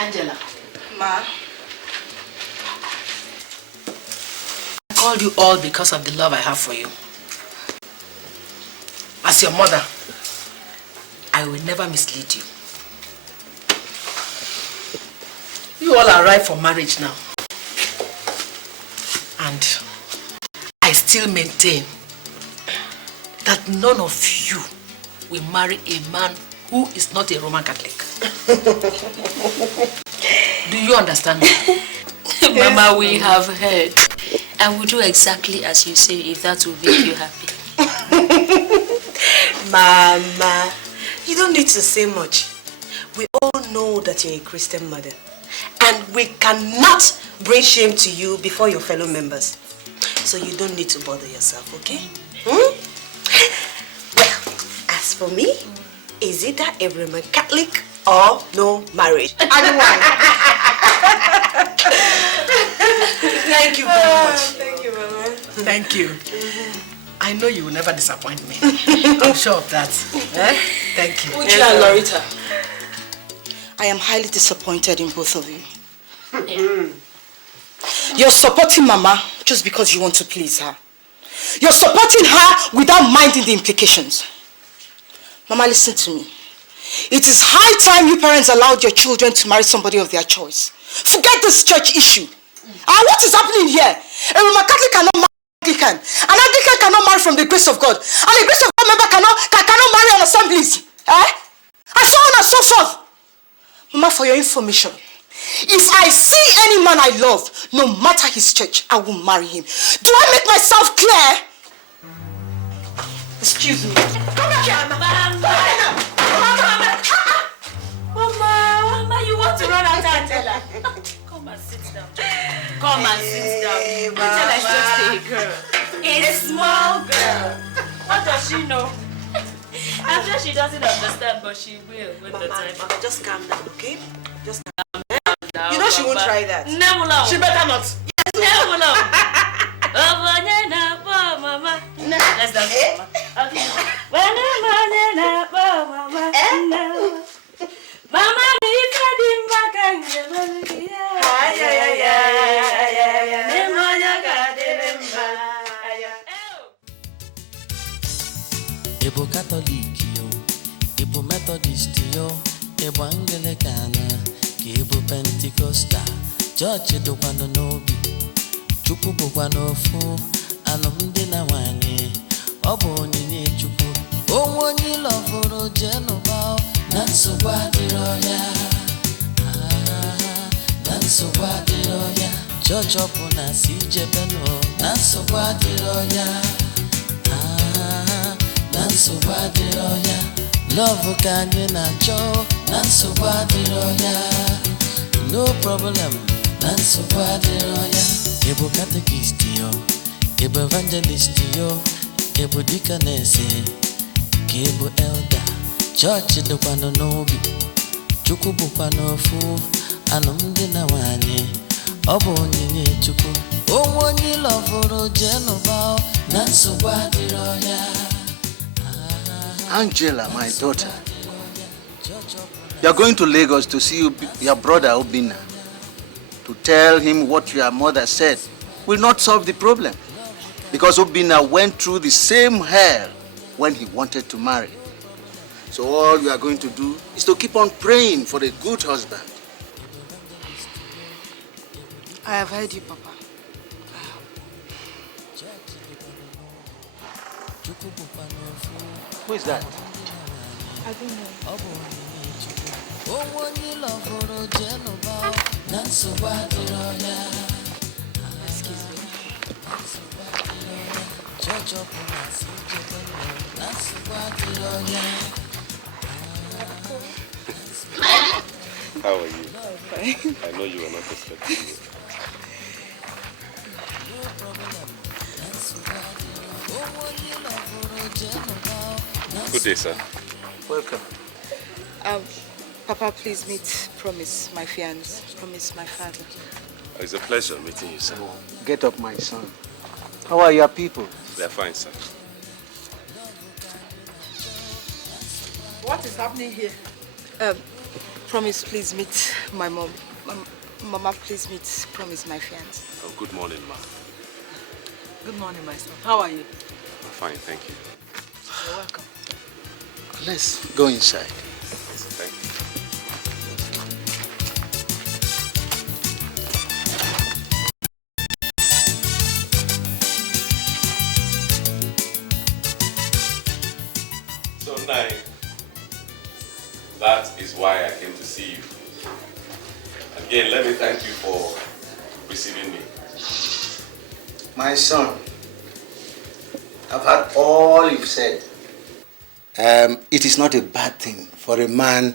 Angela. Ma. I called you all because of the love I have for you. As your mother, I will never mislead you. You all are ripe for marriage now. And I still maintain that none of you will marry a man who is not a Roman Catholic. Do you understand me? Mama, we have heard. And we'll do exactly as you say if that will make you happy. Mama, you don't need to say much. We all know that you're a Christian mother. And we cannot bring shame to you before your fellow members. So you don't need to bother yourself, okay? Well, as for me, is either a Roman Catholic or no marriage? Either one. Thank you very much. Thank you, Mama. Thank you. I know you will never disappoint me. I'm sure of that. Thank you. Uche and Lorita, I am highly disappointed in both of you. You're supporting Mama just because you want to please her. You're supporting her without minding the implications. Mama, listen to me. It is high time you parents allowed your children to marry somebody of their choice. Forget this church issue. And what is happening here? A Roman Catholic cannot marry Anglican. An Anglican cannot marry from the grace of God. And the grace of God member cannot marry on assemblies. And so on and so forth. Mama, for your information, if I see any man I love, no matter his church, I will marry him. Do I make myself clear? Excuse me. Come back here, Mama. Mama, you want to run out and tell her? Come and sit down. Come and sit down. Tell her she's just a girl. A small girl. What does she know? I'm sure she doesn't understand, but she will with the time. Mama, just calm down, okay? Just calm down. Now, you know she won't try that. Never. She better not. Yes, never. Mama. Let's dance, Mama. Okay. Mama, Ebo Catholic yo, Ebo Methodist yo, Ebo Anglican, Ebo Pentecostal, Church do kwano nobi, Chukwu bo kwano fu, alụmdi na nwanyị, ọ bụ onyinye Chukwu. Onwe onye lọvụrụ Jenụba, na nsogbu adịrọ ya. Na nsogbu adịrọ ya. Church ọbụ na si jebeno, na nsogbu adịrọ ya. Na nsogbu adịrọ ya. Love ka anyị na-achọ, na nsogbu adịrọ ya. No problem, na nsogbu adịrọ ya. Ebo catechist yo, Ebo evangelist yo, Ebo deaconess, Ebo elder. Church dịkwanụ n'obi, Chukwu bụkwa n'ofu, alụmdi na nwanyị, ọ bụ onyinye Chukwu. Onwe onye lọvụrụ Jenụba, na nsogbu adịrọ ya. Angela, my daughter, you are going to Lagos to see your brother Obina. To tell him what your mother said will not solve the problem. Because Obina went through the same hell when he wanted to marry. So all you are going to do is to keep on praying for a good husband. I have heard you, Papa. Who is that? I don't know. Excuse me. How are you? Fine. I know you are not expecting me. Good day, sir. Welcome. Papa, please meet Promise, my fiancé. Promise, my father. It's a pleasure meeting you, sir. Get up, my son. How are your people? They are fine, sir. What is happening here? Promise, please meet my mom. Mama, please meet Promise, my fiancé. Oh, good morning, ma. Good morning, my son. How are you? I'm fine, thank you. You're welcome. Let's go inside. Thank you. So, Nai, that is why I came to see you. Again, let me thank you for receiving me. My son, I've heard all you've said. It is not a bad thing for a man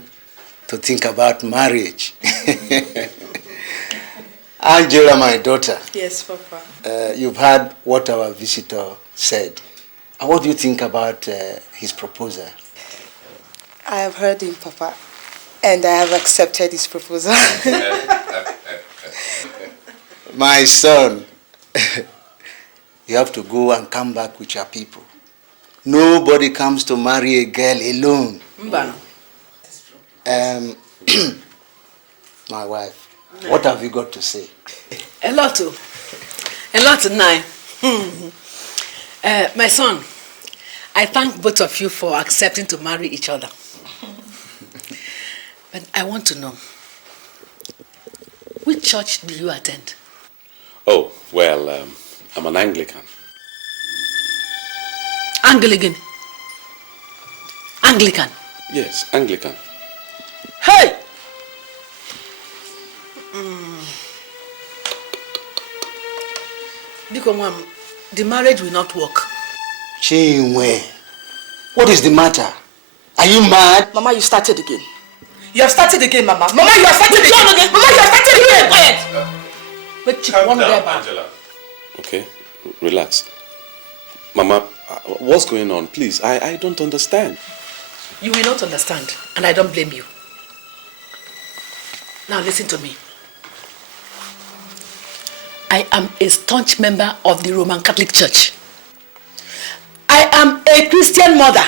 to think about marriage. Angela, my daughter. Yes, Papa. You've heard what our visitor said. And what do you think about his proposal? I have heard him, Papa. And I have accepted his proposal. My son, you have to go and come back with your people. Nobody comes to marry a girl alone. My wife, what have you got to say? A lot, Nai. My son, I thank both of you for accepting to marry each other. But I want to know, which church do you attend? Oh, well, I'm an Anglican. Anglican. Anglican. Yes, Anglican. Hey! The marriage will not work. Chinwe, what is the matter? Are you mad? Mama, you started again. You have started again, Mama. Mama, you have started again. Mama, you have started again. Quiet. Calm down, Angela. Okay, relax. Mama, what's going on? Please, I don't understand. You will not understand, and I don't blame you. Now listen to me. I am a staunch member of the Roman Catholic Church. I am a Christian mother.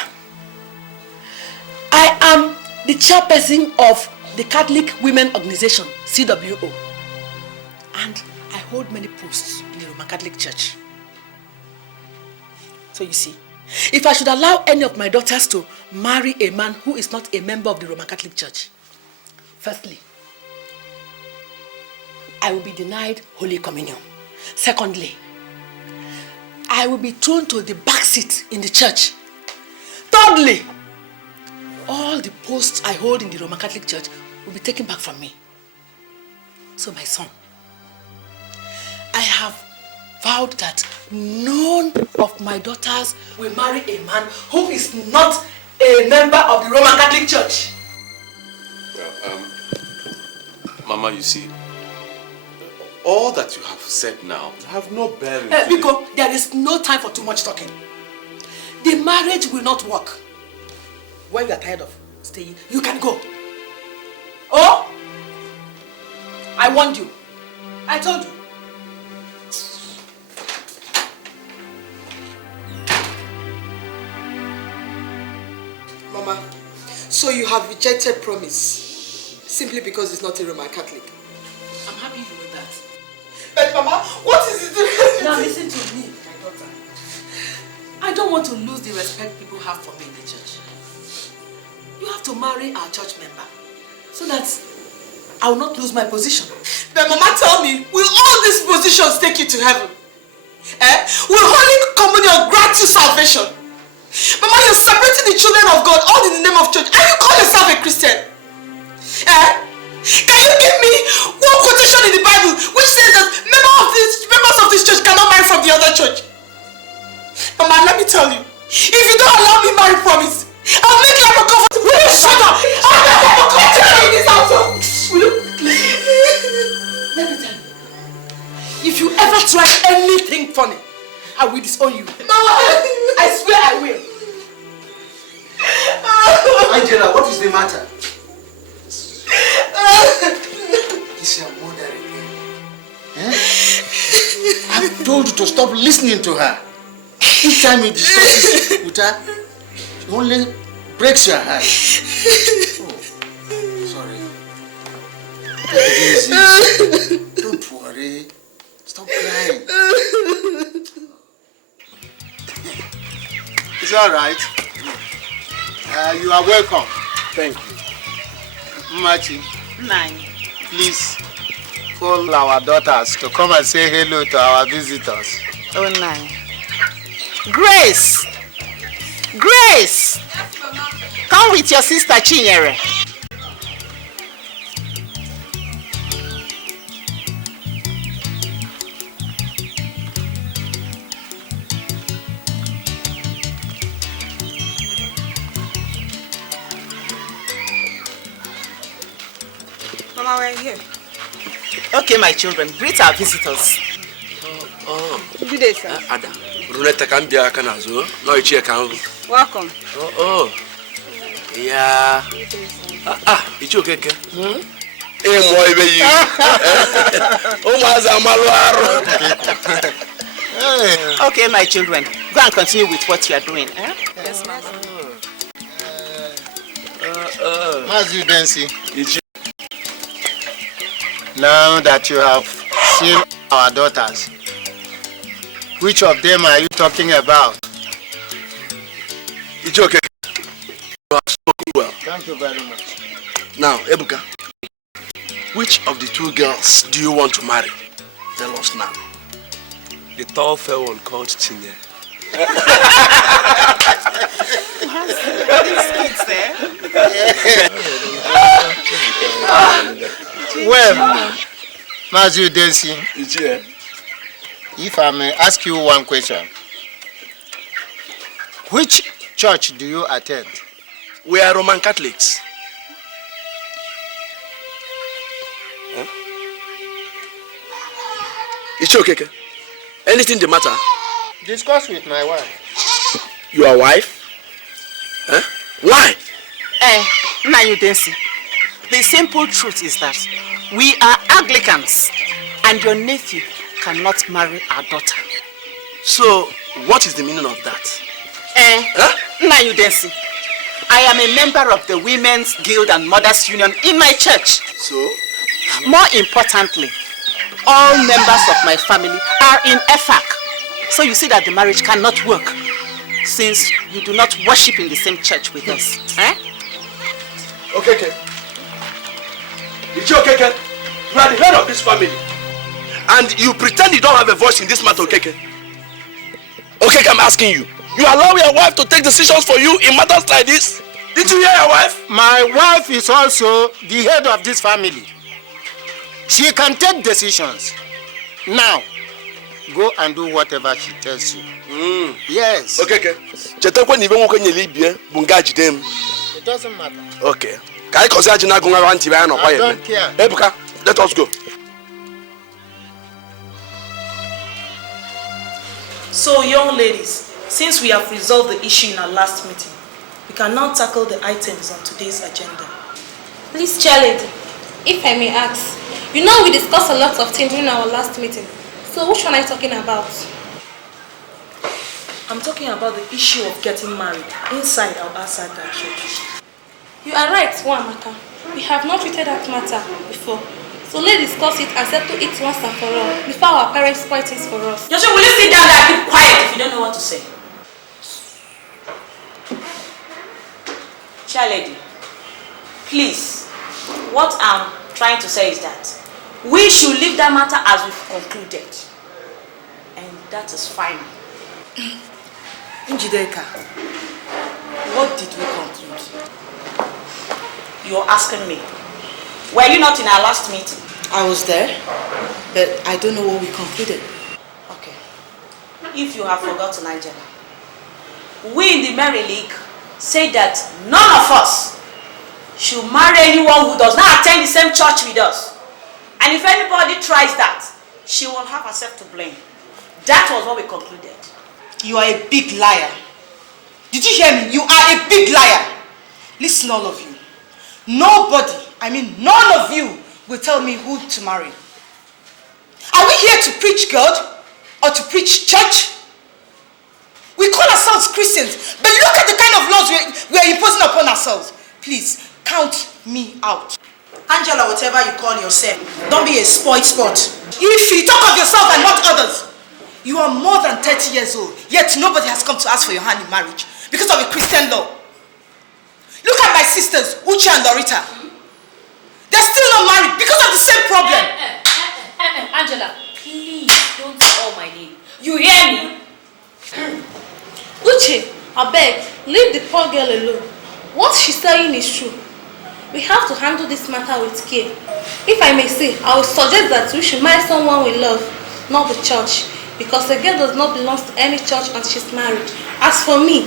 I am the chairperson of the Catholic Women Organization, CWO. And I hold many posts in the Roman Catholic Church. So you see, if I should allow any of my daughters to marry a man who is not a member of the Roman Catholic Church, firstly, I will be denied Holy Communion. Secondly, I will be thrown to the back seat in the church. Thirdly, all the posts I hold in the Roman Catholic Church will be taken back from me. So my son, I have vowed that none of my daughters will marry a man who is not a member of the Roman Catholic Church. Well, Mama, you see, all that you have said now have no bearing. Because there is no time for too much talking. The marriage will not work. When you are tired of staying, you can go. Oh, I warned you. I told you. Mama, so you have rejected Promise simply because it's not a Roman Catholic. I'm happy you know that. But Mama, what is it? Now listen to me, my daughter. I don't want to lose the respect people have for me in the church. You have to marry our church member so that I will not lose my position. But Mama, tell me, will all these positions take you to heaven? Will Holy Communion grant you salvation? Mama, you're separating the children of God all in the name of church, and you call yourself a Christian? Can you give me one quotation in the Bible which says that members of this church cannot marry from the other church? Mama, let me tell you, if you don't allow me marry Promise, I'll make life uncomfortable. Will you shut up? I'll make life uncomfortable in this house. Will you please? Let me tell you, if you ever try anything funny, I will disown you. Mama, I swear I will. Angela, what is the matter? Is your mother again? I've told you to stop listening to her. Each time you discuss this with her, she only breaks your heart. Oh, sorry. Easy. Don't worry. Stop crying. It's all right. You are welcome. Thank you. Machi, Nine. please call our daughters to come and say hello to our visitors. Oh, nine. Grace! Grace! Come with your sister Chinyere. Mama, we're here. Okay, my children, greet our visitors. Good day, sir. Ada, Runeta can be a canazo. No, it's a can. Welcome. Oh. Yeah. It's okay. Hey, boy, baby. Oh, my Okay, my children, go and continue with what you are doing. Eh? Yes, ma'am. Mazu Densi, now that you have seen our daughters, which of them are you talking about? It's okay. You have spoken well. Thank you very much. Now, Ebuka, which of the two girls do you want to marry? Tell us now. The tall fair one called Chinye. Well, Mazu Densi, if I may ask you one question, which church do you attend? We are Roman Catholics. Huh? It's okay. Anything the matter? Discuss with my wife. Your wife? Huh? Why? Now you didn't see. The simple truth is that we are Anglicans and your nephew cannot marry our daughter. So, what is the meaning of that? Now you didn't see. I am a member of the Women's Guild and Mothers Union in my church. So? More importantly, all members of my family are in EFAC. So you see that the marriage cannot work since you do not worship in the same church with us. Okay. It's okay. You are the head of this family. And you pretend you don't have a voice in this matter, okay? Okay, I'm asking you. You allow your wife to take decisions for you in matters like this? Did you hear your wife? My wife is also the head of this family. She can take decisions. Now, go and do whatever she tells you. Yes. Okay. It doesn't matter. Okay. I don't care. Ebuka, let us go. So, young ladies, since we have resolved the issue in our last meeting, we can now tackle the items on today's agenda. Please, Charlotte, if I may ask, you know we discussed a lot of things during our last meeting. So which one are you talking about? I'm talking about the issue of getting married inside or outside that church. You are right, Wamaka. We have not treated that matter before. So let's discuss it and settle it once and for all before our parents spoil things for us. Joshua, will you sit down there and keep quiet if you don't know what to say? Charlady, please, what I'm trying to say is that we should leave that matter as we've concluded. And that is fine. Njideka, what did we conclude? You're asking me. Were you not in our last meeting? I was there, but I don't know what we concluded. Okay. If you have forgotten, Angela, we in the Mary League say that none of us should marry anyone who does not attend the same church with us. And if anybody tries that, she will have herself to blame. That was what we concluded. You are a big liar. Did you hear me? You are a big liar. Listen, all of you. Nobody, none of you will tell me who to marry. Are we here to preach God or to preach church? We call ourselves Christians, but look at the kind of laws we are imposing upon ourselves. Please, count me out. Angela, whatever you call yourself, don't be a spoiled sport. If you talk of yourself and not others, you are more than 30 years old, yet nobody has come to ask for your hand in marriage because of a Christian law. Look at my sisters, Uche and Lorita. They're still not married because of the same problem. Angela, please don't call my name. You hear me? Uche, I beg, leave the poor girl alone. What she's saying is true. We have to handle this matter with care. If I may say, I would suggest that we should marry someone we love, not the church. Because a girl does not belong to any church until she's married. As for me,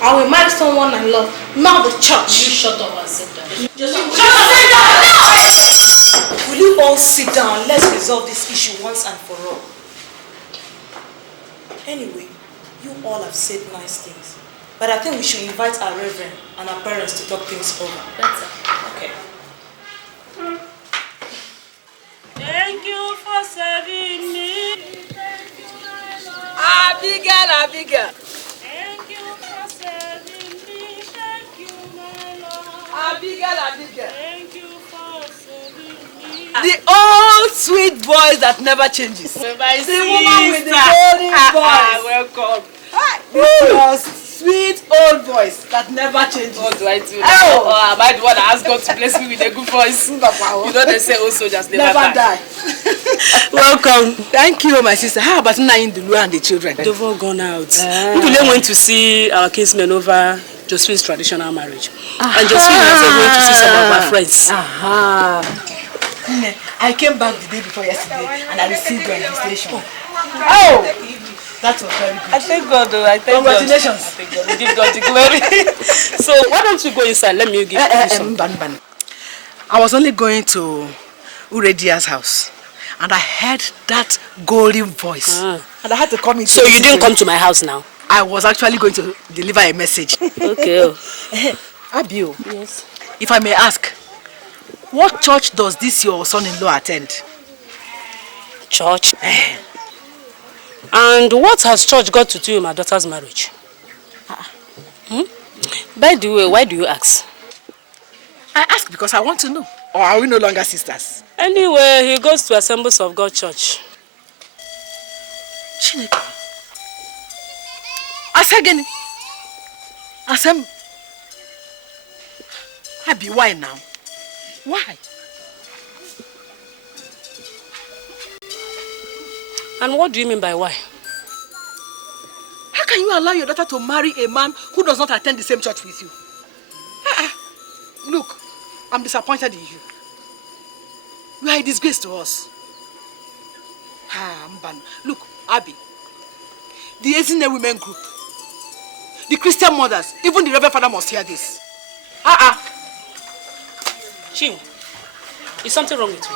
I will marry someone I love, not the church. You shut up and sit down. Just sit down now! Will you all sit down? Let's resolve this issue once and for all. Anyway, you all have said nice things. But I think we should invite our reverend and our parents to talk things over. Better. Okay. Thank you for serving me. Abigail. Thank you for serving me. Thank you, my Lord. Abigail. Thank you for serving me. The old sweet voice that never changes. My The woman with the golden voice. Welcome. This sweet old voice that never changes. What do I do? Oh. Am I the one that asked God to bless me with a good voice? You know they say old soldiers never die. Welcome. Thank you, my sister. How about Ndulu and the children? They've all gone out. We went to see our kinsmen over Josephine's traditional marriage. And Josephine was going to see some of our friends. I came back the day before yesterday and I received your invitation. Oh! That was very good. I thank God, though. I thank Congratulations. God. I thank God. We give God the glory. So, why don't you go inside? Let me give you some. I was only going to Uredia's house and I heard that golden voice. And I had to come in. So, you didn't come to my house now? I was actually going to deliver a message. Okay. Abio, Yes. if I may ask, what church does this your son-in-law attend? Church. And what has church got to do with my daughter's marriage? By the way, why do you ask? I ask because I want to know. Or are we no longer sisters? Anyway, he goes to Assemblies of God Church. Chineke. Asageni. Abi, why now? Why? And what do you mean by why? How can you allow your daughter to marry a man who does not attend the same church with you? Look, I'm disappointed in you. You are a disgrace to us. Look, Abby, the Ezine women group, the Christian mothers, even the Reverend Father must hear this. Chinwe, is something wrong with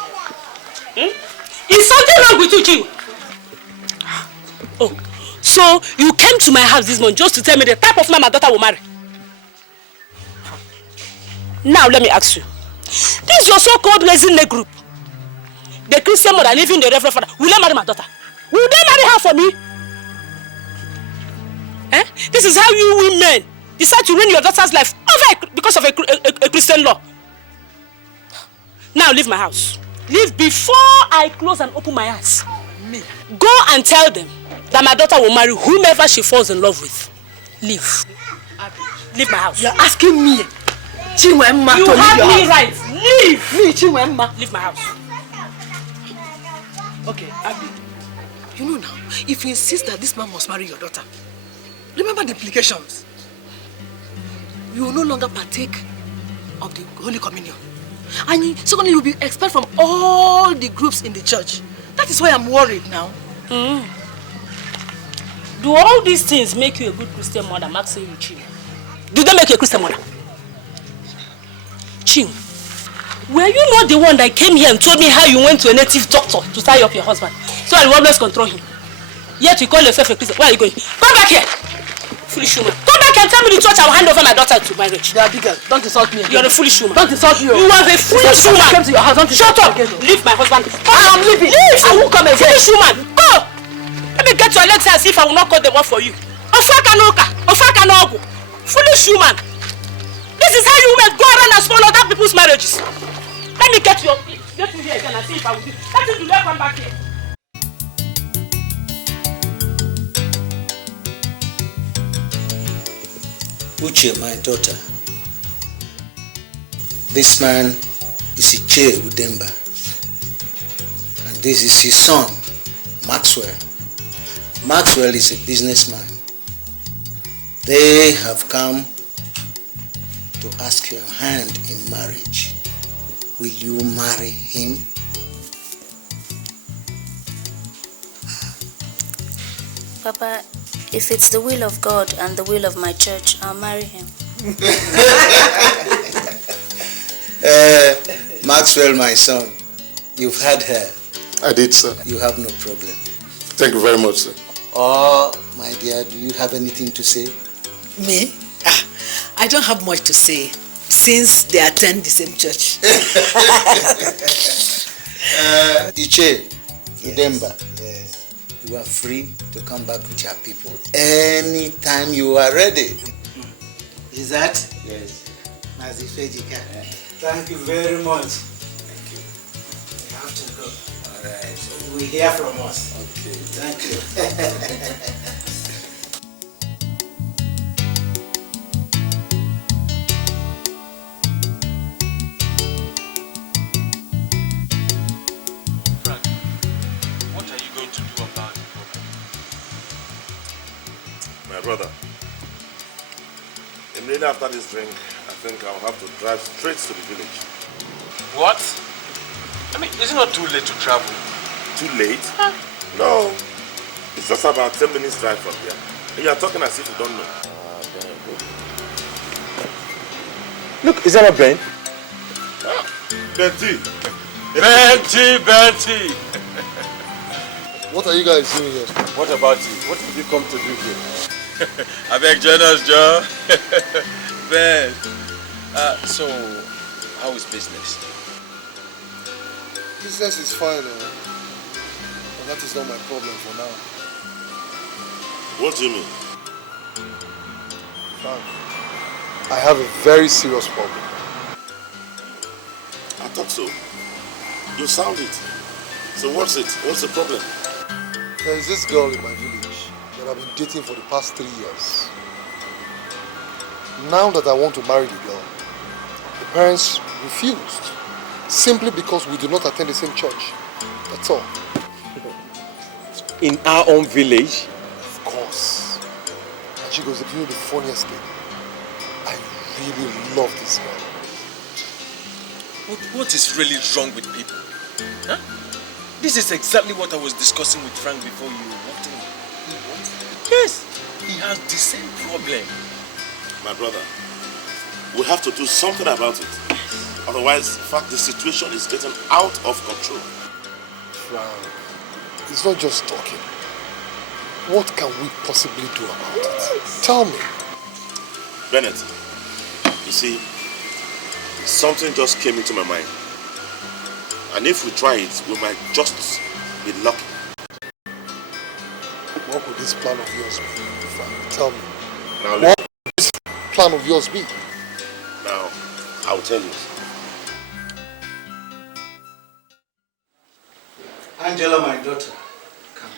you? Is something wrong with you, Chinwe? Oh, so you came to my house this morning just to tell me the type of man my daughter will marry? Now let me ask you, this is your so-called Ezine group, the Christian mother and even the Reverend Father, will they marry my daughter? Will they marry her for me? This is how you women decide to ruin your daughter's life over because of a Christian law. Now leave my house. Leave before I close and open my eyes. Me? Go and tell them that my daughter will marry whomever she falls in love with. Leave. Leave my house. You're asking me, Chinwemma, you to leave have your me house. right. Leave. Me, Chinwemma. Leave my house. Okay, Abby. You know now, if you insist that this man must marry your daughter, remember the implications. You will no longer partake of the Holy Communion. And secondly, you will be expelled from all the groups in the church. That is why I'm worried now. Do all these things make you a good Christian mother, Maxine Chinwe? Do they make you a Christian mother? Chinwe, were you not the one that came here and told me how you went to a native doctor to tie up your husband so I will always control him? Yet you call yourself a Christian. Where are you going? Come back here! Foolish woman. Come back and tell me the church I will hand over my daughter to marriage. Abigail, don't insult me again. You're a foolish woman. Don't insult me. You are a foolish woman. I came to your house. Don't shut up. Again. Leave my husband. I am leaving. Leave. I won't come again. Foolish woman. Go. Let me get your legs and see if I will not cut them off for you. Foolish woman. This is how you women go around and spoil other people's marriages. Let me get you here again and see if I will do. Let you do not come back here. Uche, my daughter, this man is Iche Udemba, and this is his son, Maxwell. Maxwell is a businessman. They have come to ask your hand in marriage. Will you marry him? Papa, if it's the will of God and the will of my church, I'll marry him. Maxwell, my son, you've had her. I did, sir. You have no problem. Thank you very much, sir. Oh, my dear, do you have anything to say? Me? I don't have much to say, since they attend the same church. Iche, Udemba, yes. You are free to come back with your people anytime you are ready. Is that? Yes. Thank you very much. Thank you. You have to go. All right. So you will hear from us. Okay. Thank you. Brother, immediately after this drink, I think I'll have to drive straight to the village. What? I mean, is it not too late to travel? Too late? Huh? No. It's just about 10 minutes drive from here. And you are talking as if you don't know. Look, is that a Ben? Benty. Benty! What are you guys doing here? What about you? What did you come to do here? I beg, join us, Joe. Ben. So, how is business? Business is fine, but that is not my problem for now. What do you mean? Frank, I have a very serious problem. I thought so. You sound it. So what's it? What's the problem? There is this girl in my village that I've been dating for the past 3 years. Now that I want to marry the girl, the parents refused, simply because we do not attend the same church. That's all. In our own village? Of course. And she goes, you know the funniest thing? I really love this girl. What is really wrong with people? Huh? This is exactly what I was discussing with Frank before you walked in. Yes, he has the same problem. My brother, we have to do something about it. Otherwise, in fact, the situation is getting out of control. Frank, it's not just talking. What can we possibly do about it? Tell me. Bennett, you see, something just came into my mind. And if we try it, we might just be lucky. What could this plan of yours be, Frank? Tell me. Now, what could this plan of yours be? Now, I'll tell you. Angela, my daughter, come.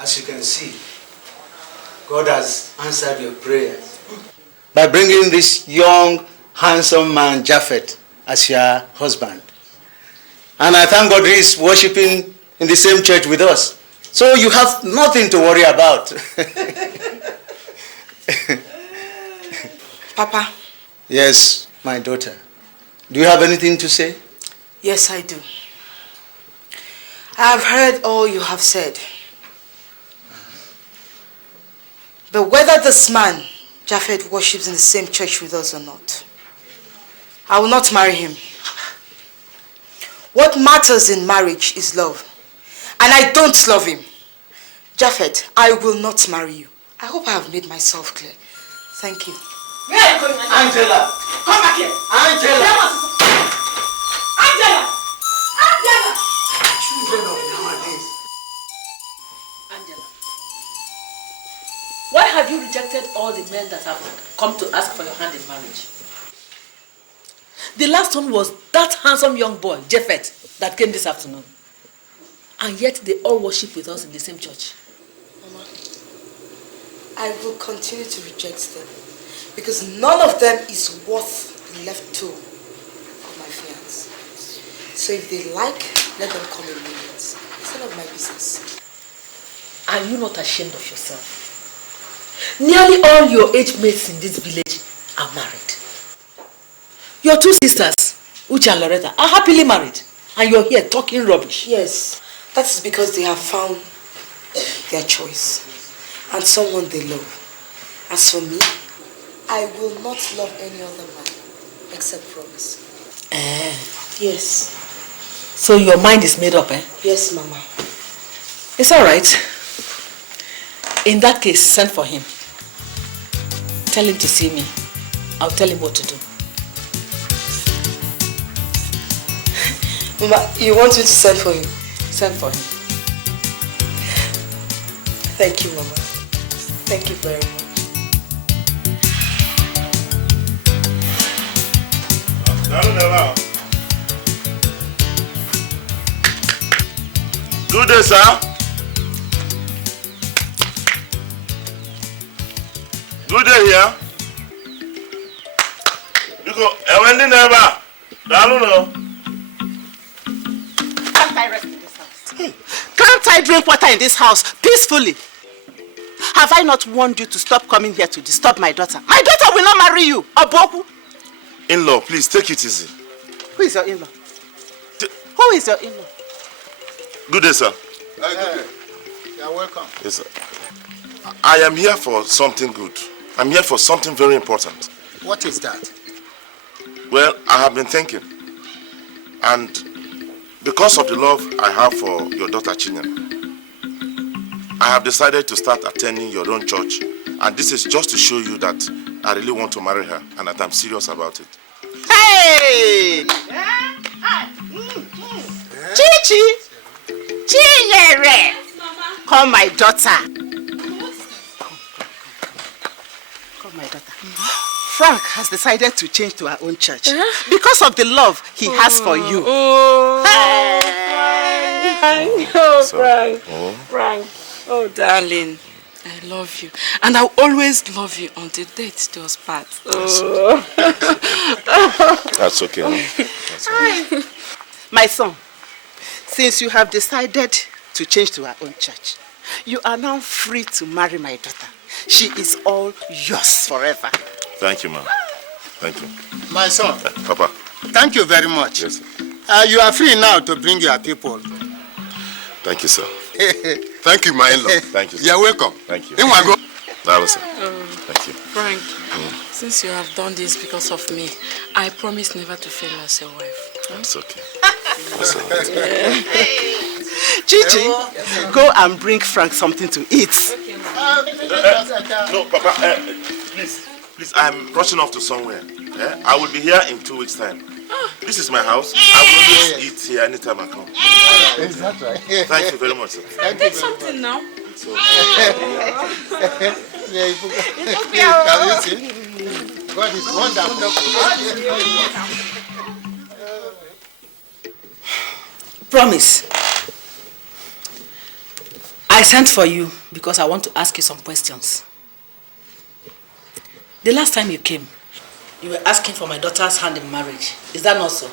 As you can see, God has answered your prayers by bringing this young, handsome man, Japhet, as your husband. And I thank God he's worshiping in the same church with us. So you have nothing to worry about. Papa? Yes, my daughter. Do you have anything to say? Yes, I do. I have heard all you have said. But whether this man, Japhet, worships in the same church with us or not, I will not marry him. What matters in marriage is love. And I don't love him. Japhet, I will not marry you. I hope I have made myself clear. Thank you. Where are you going, Angela? Come back here. Angela! Angela! Angela! Children of nowadays. Angela, why have you rejected all the men that have come to ask for your hand in marriage? The last one was that handsome young boy, Japhet, that came this afternoon. And yet they all worship with us in the same church. Mama, I will continue to reject them because none of them is worth the left toe of my fiance. So if they like, let them come in millions. It's none of my business. Are you not ashamed of yourself? Nearly all your age mates in this village are married. Your two sisters, Uche and Loretta, are happily married. And you're here talking rubbish. Yes, that is because they have found their choice and someone they love. As for me, I will not love any other man except Promise. Yes. So your mind is made up, eh? Yes, Mama. It's all right. In that case, send for him. Tell him to see me. I'll tell him what to do. Mama, you want me to send for him? Send for him. Thank you, Mama. Thank you very much. Good day, sir. Good day here. You go, when the neighbor. I don't know. Can't I rest in this house? Can't I drink water in this house peacefully? Have I not warned you to stop coming here to disturb my daughter? My daughter will not marry you, Oboku. In-law, please take it easy. Who is your in-law? Who is your in-law? Good day, sir. You're welcome. Yes, sir. I am here for something good. I'm here for something very important. What is that? Well, I have been thinking. And because of the love I have for your daughter Chinyere, I have decided to start attending your own church. And this is just to show you that I really want to marry her and that I'm serious about it. Hey! Chichi! Chinyere! Come, my daughter. Come, my daughter. Frank has decided to change to our own church because of the love he has for you. Frank. Oh, darling, I love you. And I'll always love you until death do us part. Oh. That's okay. No? That's okay. My son, since you have decided to change to our own church, you are now free to marry my daughter. She is all yours forever. Thank you, ma'am. Thank you. My son. Papa. Thank you very much. Yes, sir. You are free now to bring your people. Thank you, sir. Thank you, my in-law. Thank you, sir. You're welcome. Thank you. That was sir. Thank you. Frank, since you have done this because of me, I promise never to fail as your wife. That's okay. That's okay. Chichi, go and bring Frank something to eat. No, Papa, please, I'm rushing off to somewhere. I will be here in 2 weeks' time. This is my house. I will always eat here anytime I come. Is that right? Thank you very much, sir. Take something now. It's okay. Can you see? God is wonderful. Promise. I sent for you because I want to ask you some questions. The last time you came, you were asking for my daughter's hand in marriage. Is that not so?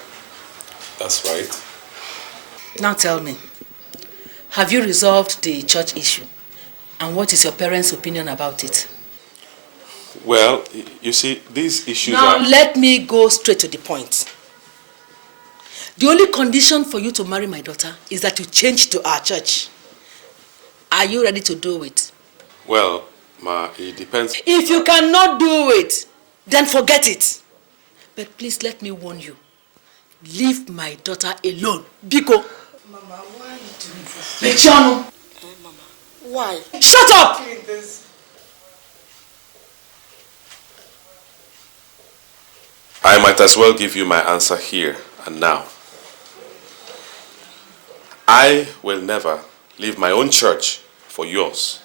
That's right. Now tell me, have you resolved the church issue? And what is your parents' opinion about it? Well, you see, these issues Now are... let me go straight to the point. The only condition for you to marry my daughter is that you change to our church. Are you ready to do it? Well, Ma, it depends. If you cannot do it, then forget it. But please let me warn you. Leave my daughter alone. Biko. Mama, why are you doing this? Lechiano. Mama, why? Shut up! I might as well give you my answer here and now. I will never leave my own church for yours.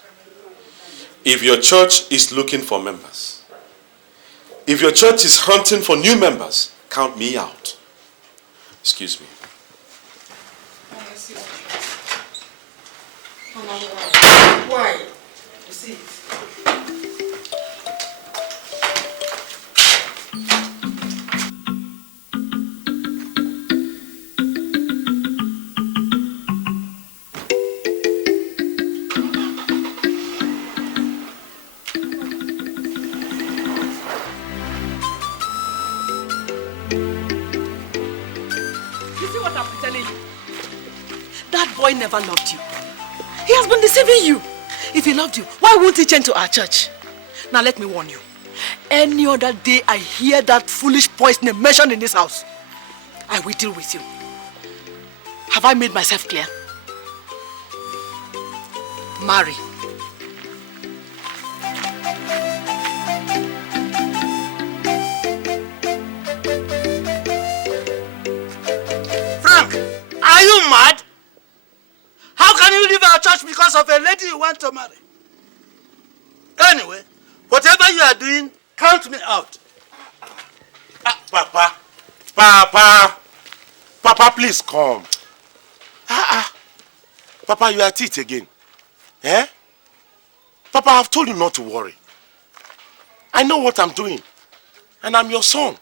If your church is looking for members, if your church is hunting for new members, count me out. Excuse me. Why? You see. That boy never loved you. He has been deceiving you. If he loved you, why won't he change to our church? Now let me warn you. Any other day I hear that foolish poison mentioned in this house, I will deal with you. Have I made myself clear? Marry. Frank, are you mad? How can you leave our church because of a lady you want to marry? Anyway, whatever you are doing, count me out. Papa, please come. Papa, you are at it again. Eh? Papa, I've told you not to worry. I know what I'm doing. And I'm your son.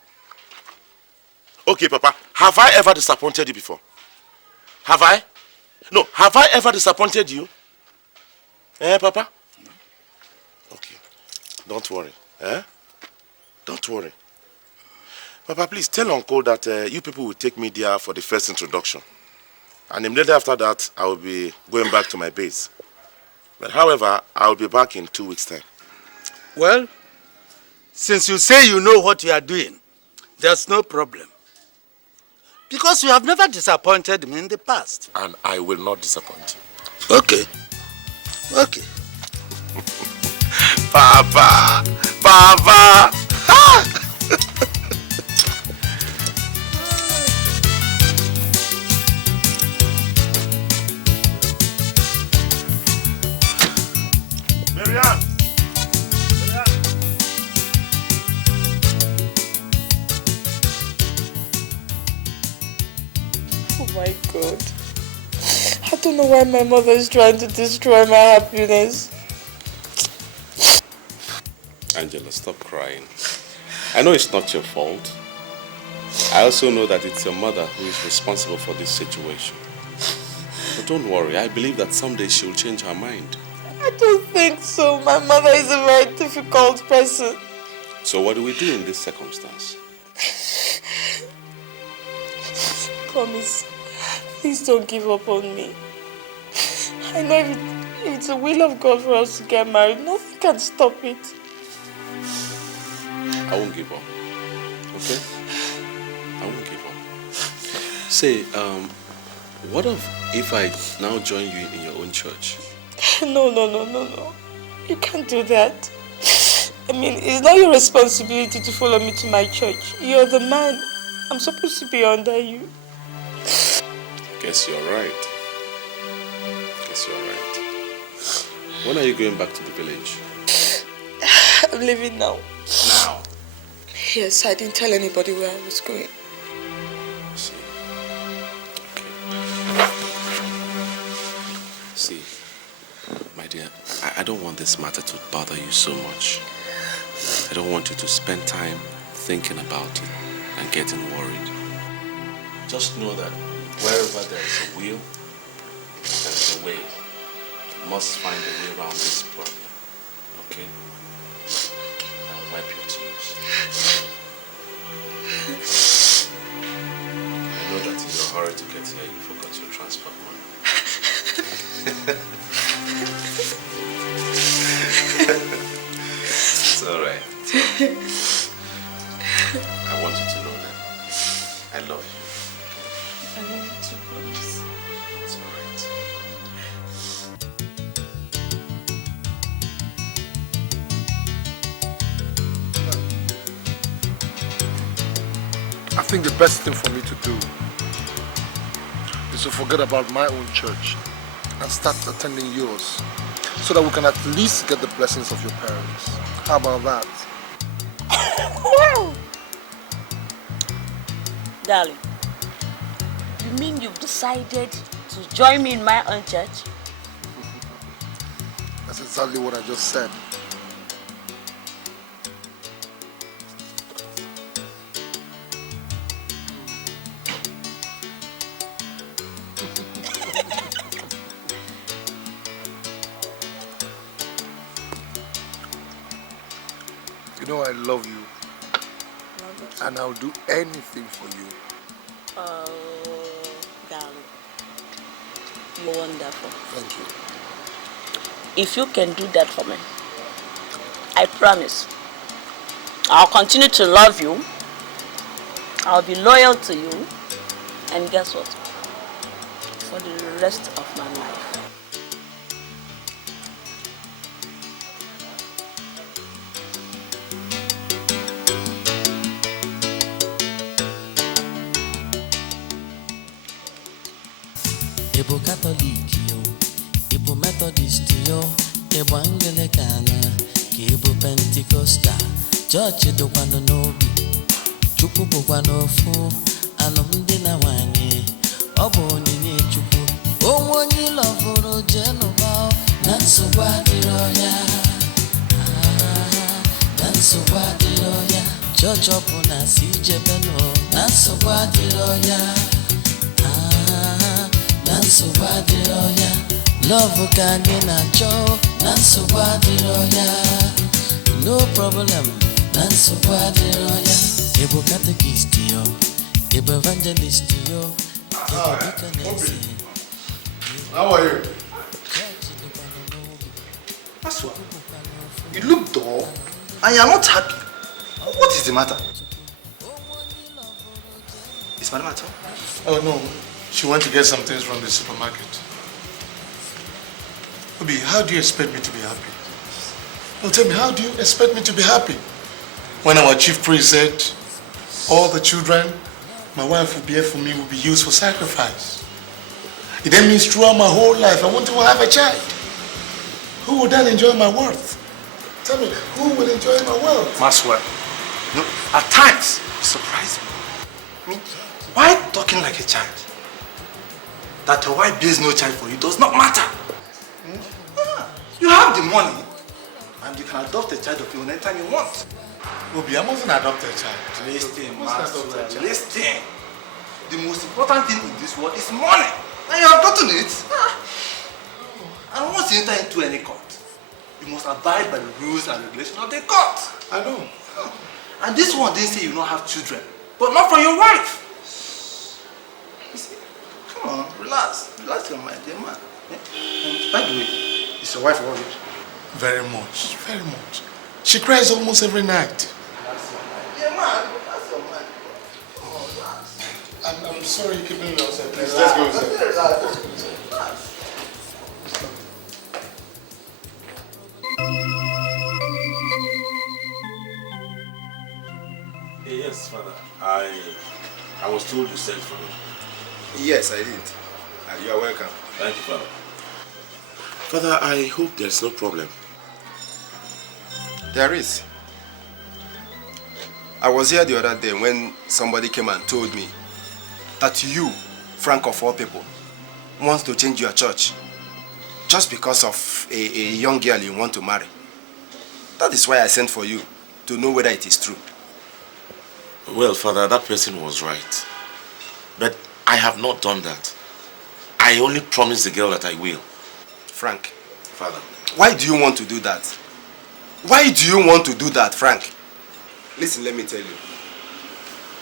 Okay, Papa, have I ever disappointed you before? Have I? No, have I ever disappointed you? Eh, Papa? No. Okay, don't worry. Eh? Don't worry. Papa, please tell Uncle that you people will take me there for the first introduction. And immediately after that, I will be going back to my base. But however, I will be back in 2 weeks' time. Well, since you say you know what you are doing, there's no problem. Because you have never disappointed me in the past. And I will not disappoint you. Okay. Okay. Papa! Papa! Ah! Marianne! Oh my God. I don't know why my mother is trying to destroy my happiness. Angela, stop crying. I know it's not your fault. I also know that it's your mother who is responsible for this situation. But don't worry, I believe that someday she'll change her mind. I don't think so. My mother is a very difficult person. So what do we do in this circumstance? Promise, please don't give up on me. I know if it's the will of God for us to get married, nothing can stop it. I won't give up, okay? I won't give up. Say, what if I now join you in your own church? No. You can't do that. I mean, it's not your responsibility to follow me to my church. You're the man. I'm supposed to be under you. Guess you're right. When are you going back to the village? I'm leaving now. Now? Yes, I didn't tell anybody where I was going. See, my dear, I don't want this matter to bother you so much. I don't want you to spend time thinking about it and getting worried. Just know that wherever there is a will, there is a way. You must find a way around this problem, okay? I'll wipe your tears. I know that in your hurry to get here, you forgot your transport money. It's alright. I want you to know that I love you. I love you too, promise. It's alright. I think the best thing for me to do is to forget about my own church and start attending yours. so that we can at least get the blessings of your parents. How about that? Wow! Darling, you mean you've decided to join me in my own church? That's exactly what I just said. You know I love you. And I'll do anything for you. Oh, darling. You're wonderful. Thank you. If you can do that for me, I promise I'll continue to love you. I'll be loyal to you. And guess what? For the rest of my life. Ebo Catholic yo, Ebo Methodist yo, Ebo Anglican, Ebo Pentecostal, Church do kwano nobi, Chukwu bukwa n'ofu, alụmdi na nwanyị, ọ bụ onyinye Chukwu. Onwe onye lọvụrụ Jenụba, na nsogbu adịrọ ya, na nsogbu adịrọ ya. Church ọbụna si jebenu, na nsogbu adịrọ ya. Nsogbu adịrọ ya, love ka anyị na-achọ, na nsogbu adịrọ ya, no problem, na nsogbu adịrọ ya. Ebo catechist yo, Ebo evangelist yo, Ebo deaconess. How are you? Maswa, you look dull and you're not happy. What is the matter? Is Madam at home? Oh no. She went to get some things from the supermarket. Obi, how do you expect me to be happy? No, tell me, how do you expect me to be happy? When our chief priest said, all the children my wife will bear for me will be used for sacrifice. It then means throughout my whole life, I want to have a child. Who will then enjoy my wealth? Tell me, who will enjoy my wealth? Maswa, no, at times, you surprise me. I mean, why talking like a child? That your wife bears no child for you does not matter. You have the money and you can adopt a child of your own anytime you want. Obi, I mustn't adopt a child. Listen, listen. The most important thing in this world is money. And you have gotten it. And once you enter into any court, you must abide by the rules and regulations of the court. I know. And this one didn't say you don't have children, but not from your wife. Come on, relax. Relax your mind, dear man. And by the way, is your wife worried? Very much, very much. She cries almost every night. Yeah, man, that's your mind. Oh, relax. I'm sorry you keep me outside. Please, let's go inside. Let's go inside. Relax. Yes, Father. I was told you sent for me. Yes, I did. You are welcome. Thank you, Father. Father, I hope there's no problem. There is. I was here the other day when somebody came and told me that you, Frank of all people, wants to change your church just because of a young girl you want to marry. That is why I sent for you, to know whether it is true. Well, Father, that person was right. But I have not done that. I only promised the girl that I will. Frank. Father. Why do you want to do that? Why do you want to do that, Frank? Listen, let me tell you.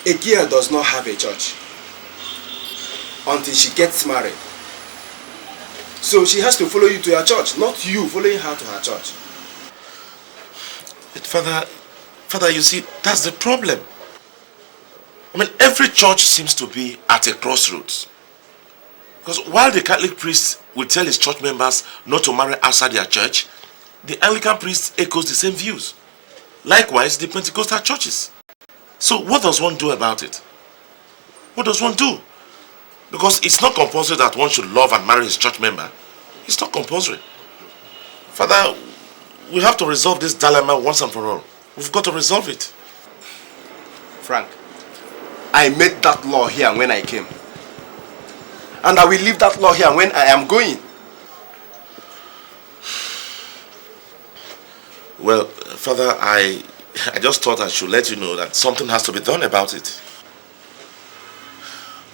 A girl does not have a church until she gets married. So she has to follow you to your church, not you following her to her church. But Father, you see, that's the problem. I mean, every church seems to be at a crossroads. Because while the Catholic priest will tell his church members not to marry outside their church, the Anglican priest echoes the same views. Likewise, the Pentecostal churches. So what does one do about it? What does one do? Because it's not compulsory that one should love and marry his church member. It's not compulsory. Father, we have to resolve this dilemma once and for all. We've got to resolve it. Frank, I made that law here when I came. And I will leave that law here when I am going. Well, Father, I just thought I should let you know that something has to be done about it.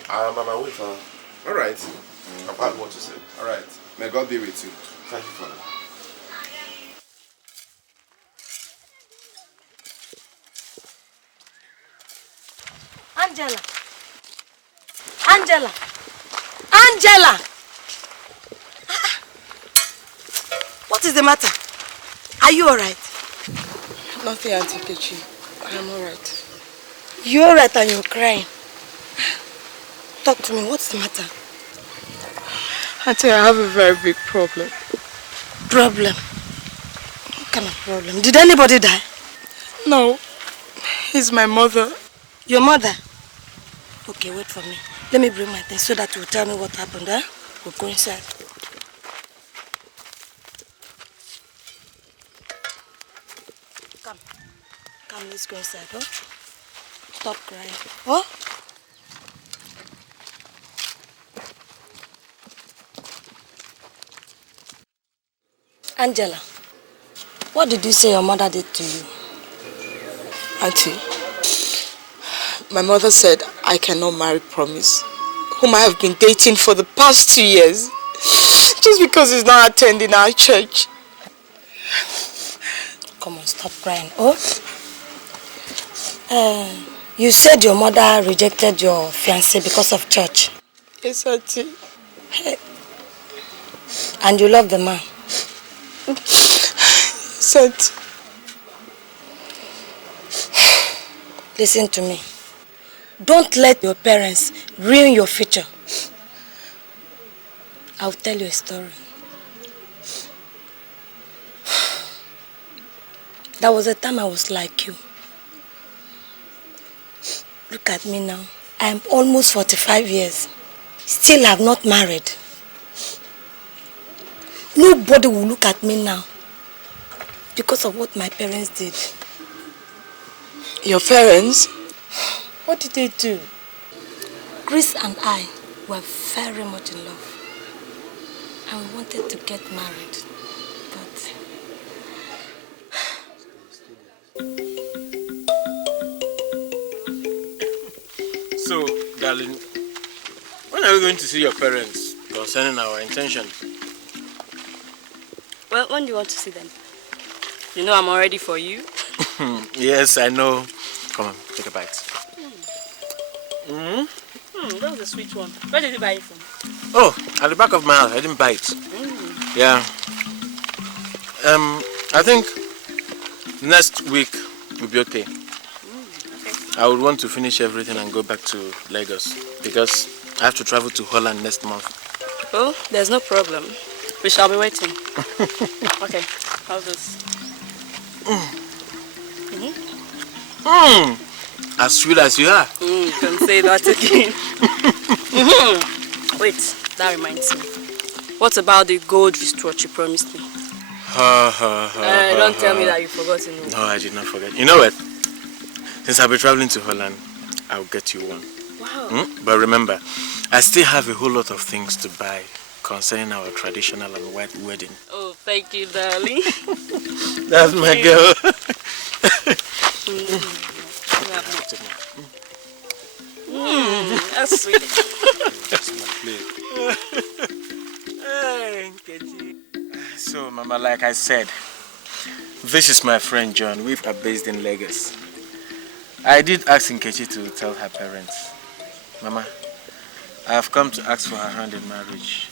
I am on my way, Father. All right. I've had what to say. All right. May God be with you. Thank you, Father. Angela! Angela! Angela! What is the matter? Are you alright? Nothing, Auntie Kechi. I am alright. You're alright and you're crying. Talk to me. What's the matter? Auntie, I have a very big problem. Problem? What kind of problem? Did anybody die? No. It's my mother. Your mother? Okay, wait for me. Let me bring my things so that you'll tell me what happened, huh? We'll go inside. Come, let's go inside, huh? Stop crying. Huh? Angela, what did you say your mother did to you? Auntie, my mother said I cannot marry Promise, whom I have been dating for the past 2 years, just because he's not attending our church. Come on, stop crying. Oh? You said your mother rejected your fiancé because of church. Yes, Auntie. Hey. And you love the man? Yes, Auntie. Listen to me. Don't let your parents ruin your future. I'll tell you a story. There was a time I was like you. Look at me now. I am almost 45 years. Still have not married. Nobody will look at me now because of what my parents did. Your parents? What did they do? Chris and I were very much in love. And we wanted to get married. But so, darling, when are we going to see your parents concerning our intention? Well, when do you want to see them? You know I'm all ready for you. Yes, I know. Come on, take a bite. That was a sweet one. Where did you buy it from? Oh, at the back of my house. I didn't buy it. Yeah. I think next week will be okay. I would want to finish everything and go back to Lagos because I have to travel to Holland next month. Oh, there's no problem. We shall be waiting. Okay, how's this? As sweet as you are. Don't say that again. Wait, that reminds me. What about the gold wristwatch you promised me? Don't tell me that you've forgotten. No, I did not forget. You know what? Since I'll be traveling to Holland, I'll get you one. Wow. But remember, I still have a whole lot of things to buy concerning our traditional and white wedding. Oh, thank you, darling. That's my girl. That's sweet. That's my plate. So, Mama, like I said, this is my friend John. We are based in Lagos. I did ask Nkechi to tell her parents. Mama, I have come to ask for her hand in marriage.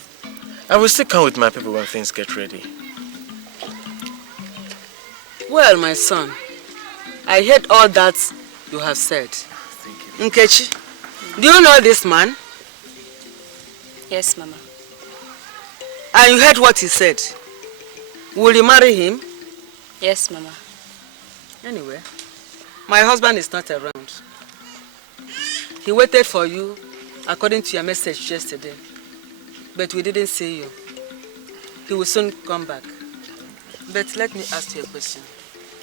I will still come with my people when things get ready. Well, my son, I heard all that you have said. Thank you. Nkechi, do you know this man? Yes, Mama. And you heard what he said. Will you marry him? Yes, Mama. Anyway, my husband is not around. He waited for you according to your message yesterday. But we didn't see you. He will soon come back. But let me ask you a question.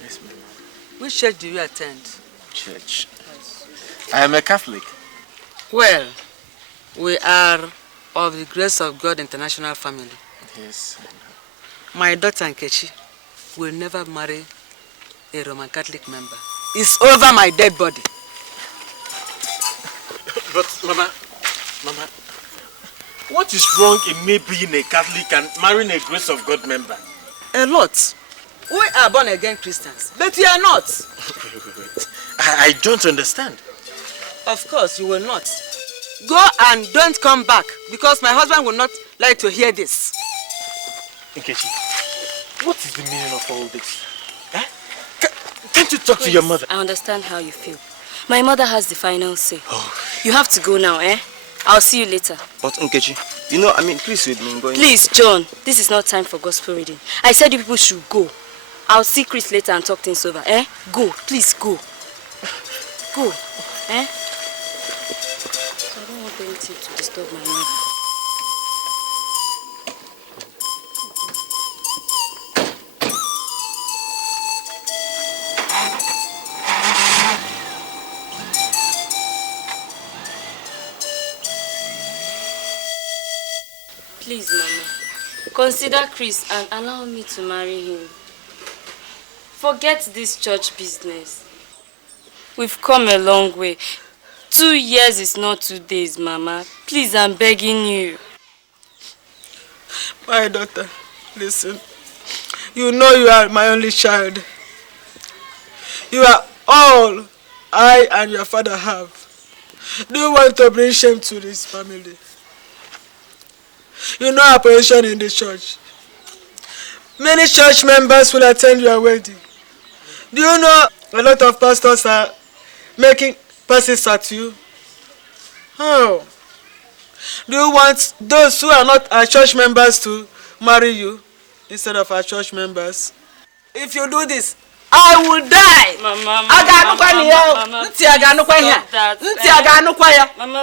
Yes, Mama. Which church do you attend? Church. I am a Catholic. Well, we are of the Grace of God International family. Yes. My daughter Nkechi will never marry a Roman Catholic member. It's over my dead body. But, Mama, what is wrong in me being a Catholic and marrying a Grace of God member? A lot. We are born again Christians, but you are not. Wait. I don't understand. Of course, you will not. Go and don't come back, because my husband will not like to hear this. Nkechi, what is the meaning of all this? Eh? Can't you talk to your mother? I understand how you feel. My mother has the final say. Oh. You have to go now, eh? I'll see you later. But Nkechi, please with me going. Please, John, this is not time for gospel reading. I said you people should go. I'll see Chris later and talk things over, eh? Go, please go. Go, eh? I don't want anything to disturb my mother. Please, Mama, consider Chris and allow me to marry him. Forget this church business. We've come a long way. 2 years is not 2 days, Mama. Please, I'm begging you. My daughter, listen. You know you are my only child. You are all I and your father have. Do you want to bring shame to this family? You know our position in the church. Many church members will attend your wedding. Do you know a lot of pastors are making passes at you? Oh. Do you want those who are not our church members to marry you instead of our church members? If you do this, I will die. Mama,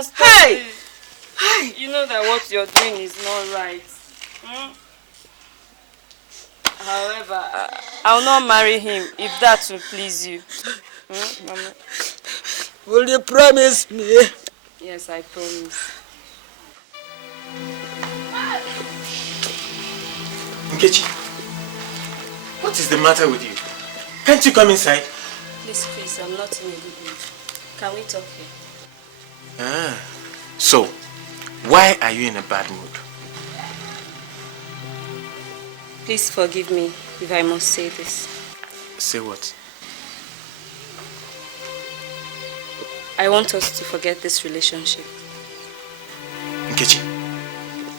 stop. Hey! Hey! You know that what you're doing is not right. However, I'll not marry him if that will please you. Mama? Will you promise me? Yes, I promise. Nkechi, what is the matter with you? Can't you come inside? Please, Chris, I'm not in a good mood. Can we talk here? So, why are you in a bad mood? Please forgive me if I must say this. Say what? I want us to forget this relationship. Nkechi,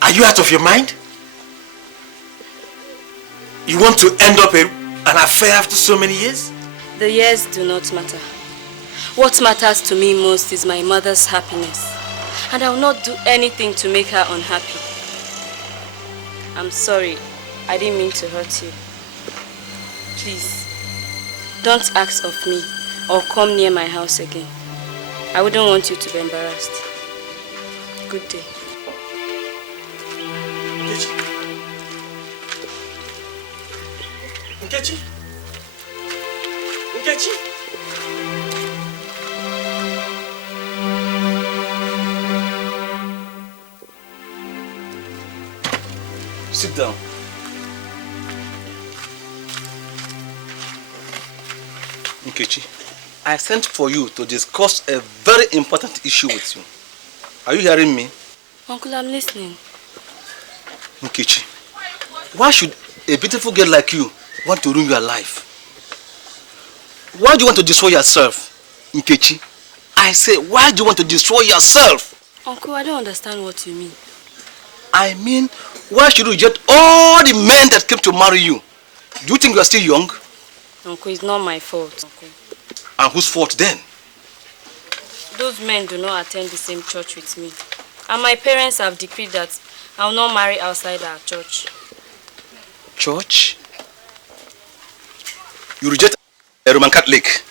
are you out of your mind? You want to end up an affair after so many years? The years do not matter. What matters to me most is my mother's happiness. And I will not do anything to make her unhappy. I'm sorry. I didn't mean to hurt you. Please, don't ask of me or come near my house again. I wouldn't want you to be embarrassed. Good day. Nkechi? Nkechi? Sit down. Nkechi, I sent for you to discuss a very important issue with you. Are you hearing me? Uncle, I'm listening. Nkechi, why should a beautiful girl like you want to ruin your life? Why do you want to destroy yourself, Nkechi? I say, why do you want to destroy yourself? Uncle, I don't understand what you mean. I mean, why should you reject all the men that came to marry you? Do you think you are still young? Uncle, it's not my fault. Uncle. And whose fault then? Those men do not attend the same church with me. And my parents have decreed that I will not marry outside our church. Church? You reject a Roman Catholic.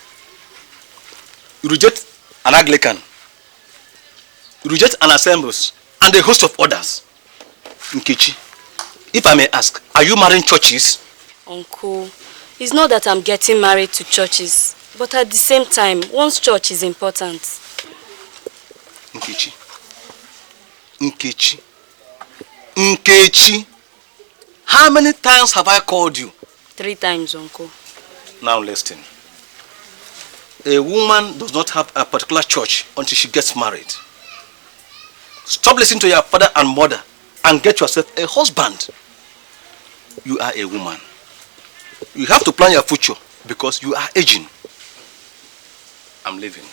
You reject an Anglican. You reject an Assemblies and a host of others. Nkechi, if I may ask, are you marrying churches? Uncle, it's not that I'm getting married to churches, but at the same time, one's church is important. Nkechi. Nkechi. Nkechi. How many times have I called you? 3 times, Uncle. Now listen. A woman does not have a particular church until she gets married. Stop listening to your father and mother and get yourself a husband. You are a woman. You have to plan your future because you are aging. I'm leaving.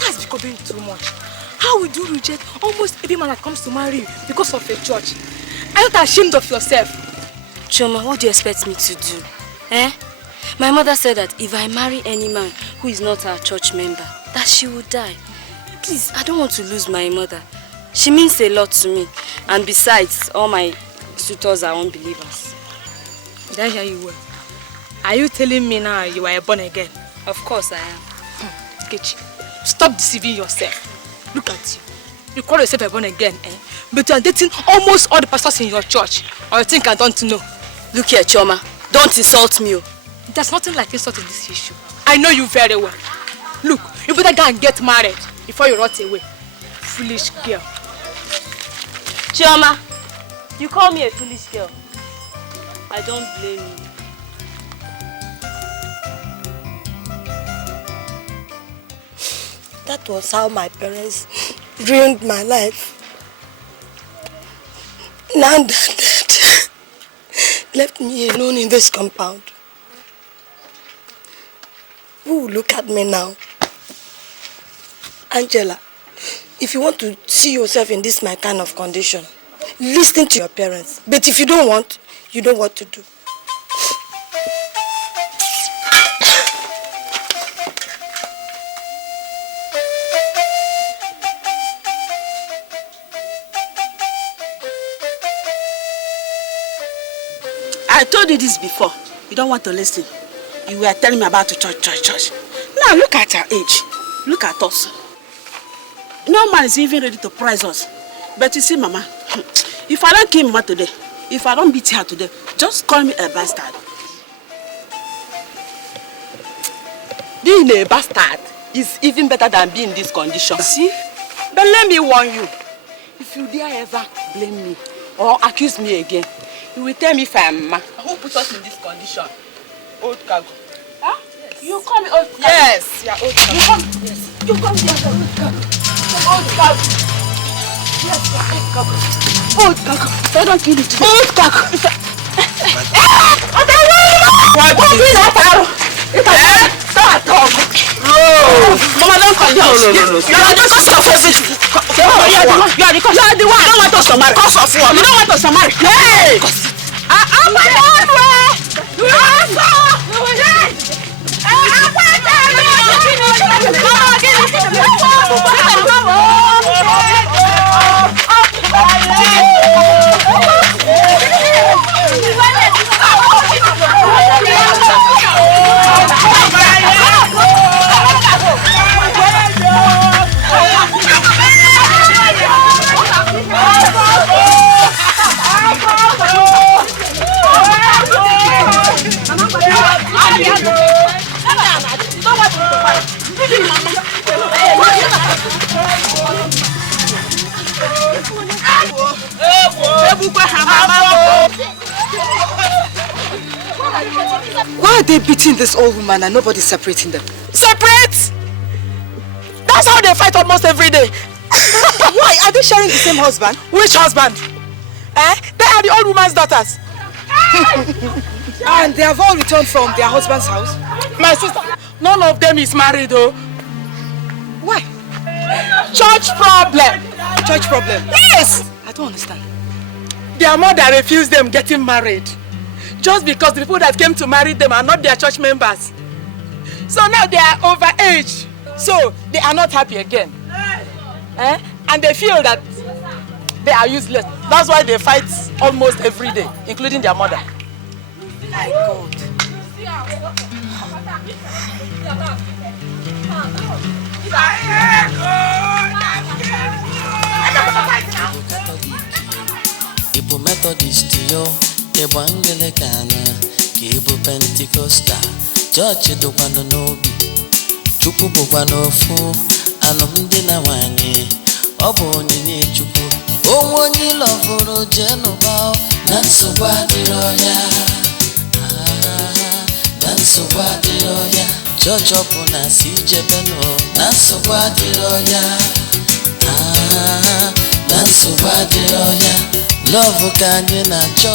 That's becoming too much. How would you reject almost every man that comes to marry you because of a church? Are you not ashamed of yourself? Choma, what do you expect me to do? Eh? My mother said that if I marry any man who is not our church member, that she will die. Please, I don't want to lose my mother. She means a lot to me. And besides, all my suitors are unbelievers. Did I hear you well? Are you telling me now you are born again? Of course I am. Nkechi, stop deceiving yourself. Look at you. You call yourself a born again, eh? But you are dating almost all the pastors in your church. Or you think I don't know? Look here, Choma. Don't insult me. There's nothing like insult in this issue. I know you very well. Look, you better go and get married before you rot away. Foolish girl. Choma, you call me a foolish girl. I don't blame you. That was how my parents ruined my life. Now that left me alone in this compound. Who will look at me now? Angela, if you want to see yourself in this my kind of condition, listen to your parents. But if you don't want, you know what to do. I told you this before. You don't want to listen. You were telling me about the church. Now look at our age. Look at us. No man is even ready to prize us. But you see, Mama, if I don't kill Mama today, if I don't beat her today, just call me a bastard. Being a bastard is even better than being in this condition. See? But let me warn you. If you dare ever blame me or accuse me again, you will tell me if I'm Mama. Who put us in this condition? Old cargo. Huh? Yes. You call me old cargo? Yes, you're old cargo. You call me old cargo. Old cargo. Yes, you're old cargo. Old cargo. If I don't kill you today. Old cargo. What is that? Start off. No. Mama, don't call me. No. You are the cause of everything. You are the cause. You are the one. You don't want us to marry. Cause of what? You don't want us to marry. Hey! I'm my own way. You are so. Why are they beating this old woman and nobody's separating them? Separate? That's how they fight almost every day. Why? Are they sharing the same husband? Which husband? They are the old woman's daughters. And they have all returned from their husband's house? My sister, none of them is married though. Why? Church problem. Church problem? Yes. I don't understand. Their mother refused them getting married. Just because the people that came to marry them are not their church members. So now they are overage. So they are not happy again. And they feel that They are useless. That's why they fight almost every day, including their mother. My God. Ibu Methodist yo, Ibu Anglican, Ibu Pentecostal, Church do kwano nobi, Chukwu bụkwano ofu, alụmdi na nwanyị, ọ bụ onyinye Chukwu. Onwe onye lọvụrụ Jenụba, na nsogbu adịrọ ya, na nsogbu adịrọ ya. Church ọbụ na si jebeno, na nsogbu adịrọ ya, na nsogbu adịrọ ya. Love ka anyị na-achọ,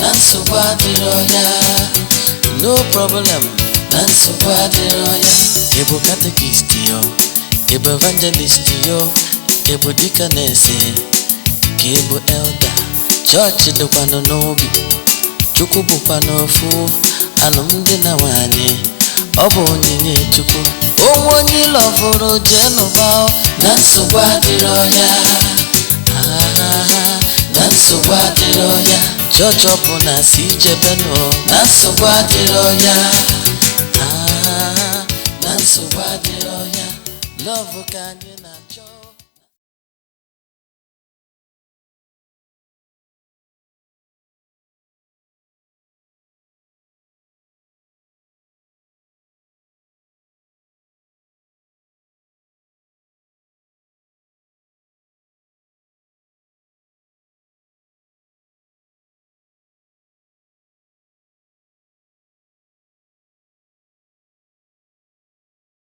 na nsogbu adịrọ ya. No problem, na nsogbu adịrọ ya. Ịbụ catechist yo, ịbụ evangelist yo, ịbụ deaconess, ka ịbụ elder. Church dịkwanụ n'obi, Chukwu bụkwa n'ofu, alụmdi na nwanyị, ọ bụ onyinye Chukwu. Onwe onye lọvụrụ Jenụba, na nsogbu adịrọ ya, na nsogbu adịrọ ya. Church ọbụ na si jebeno, na nsogbu adịrọ ya, na nsogbu adịrọ ya. Love ka anyị na